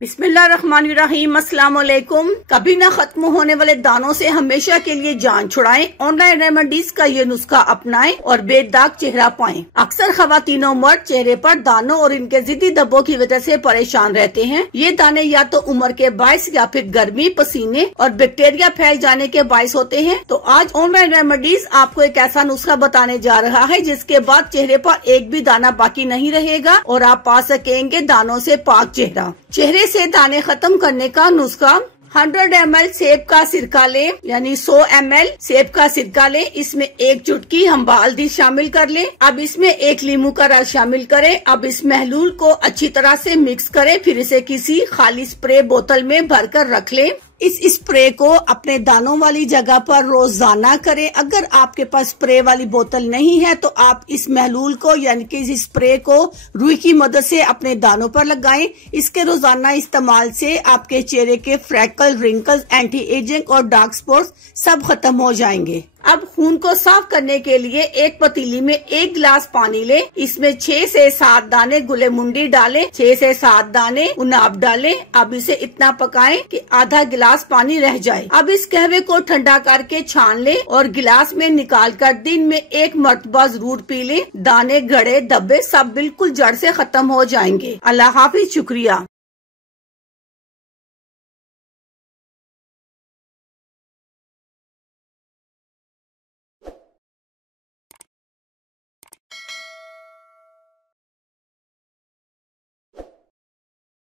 बिस्मिल्लाहिर्रहमानिर्रहीम, अस्सलाम वालेकुम। कभी ना खत्म होने वाले दानों से हमेशा के लिए जान छुड़ाएं। ऑनलाइन रेमेडीज का ये नुस्खा अपनाएं और बेदाग चेहरा पाएं। अक्सर खवातीन और मर्द चेहरे पर दानों और इनके जिद्दी धब्बों की वजह से परेशान रहते हैं। ये दाने या तो उम्र के बायस या फिर गर्मी, पसीने और बैक्टीरिया फैल जाने के बायस होते हैं। तो आज ऑनलाइन रेमेडीज आपको एक ऐसा नुस्खा बताने जा रहा है जिसके बाद चेहरे पर एक भी दाना बाकी नहीं रहेगा और आप पा सकेंगे दानों से पाक चेहरा। चेहरे से दाने खत्म करने का नुस्खा। 100 ml सेब का सिरका लें, यानी 100 ml सेब का सिरका लें। इसमें एक चुटकी हम हल्दी शामिल कर लें। अब इसमें एक नींबू का रस शामिल करें। अब इस महलूल को अच्छी तरह से मिक्स करें, फिर इसे किसी खाली स्प्रे बोतल में भरकर रख लें। इस स्प्रे को अपने दानों वाली जगह पर रोजाना करें। अगर आपके पास स्प्रे वाली बोतल नहीं है तो आप इस महलूल को यानी कि इस स्प्रे को रुई की मदद से अपने दानों पर लगाएं। इसके रोजाना इस्तेमाल से आपके चेहरे के फ्रैकल, रिंकल्स, एंटी एजिंग और डार्क स्पॉट्स सब खत्म हो जाएंगे। अब खून को साफ करने के लिए एक पतीली में 1 गिलास पानी लें। इसमें 6 से 7 दाने गुले मुंडी डालें, 6 से 7 दाने उनाब डालें। अब इसे इतना पकाएं कि आधा गिलास पानी रह जाए। अब इस कहवे को ठंडा करके छान लें और गिलास में निकाल कर दिन में 1 मरतबा जरूर पी लें। दाने, गड़े, धब्बे सब बिल्कुल जड़ से खत्म हो जाएंगे। अल्लाह हाफिज, शुक्रिया।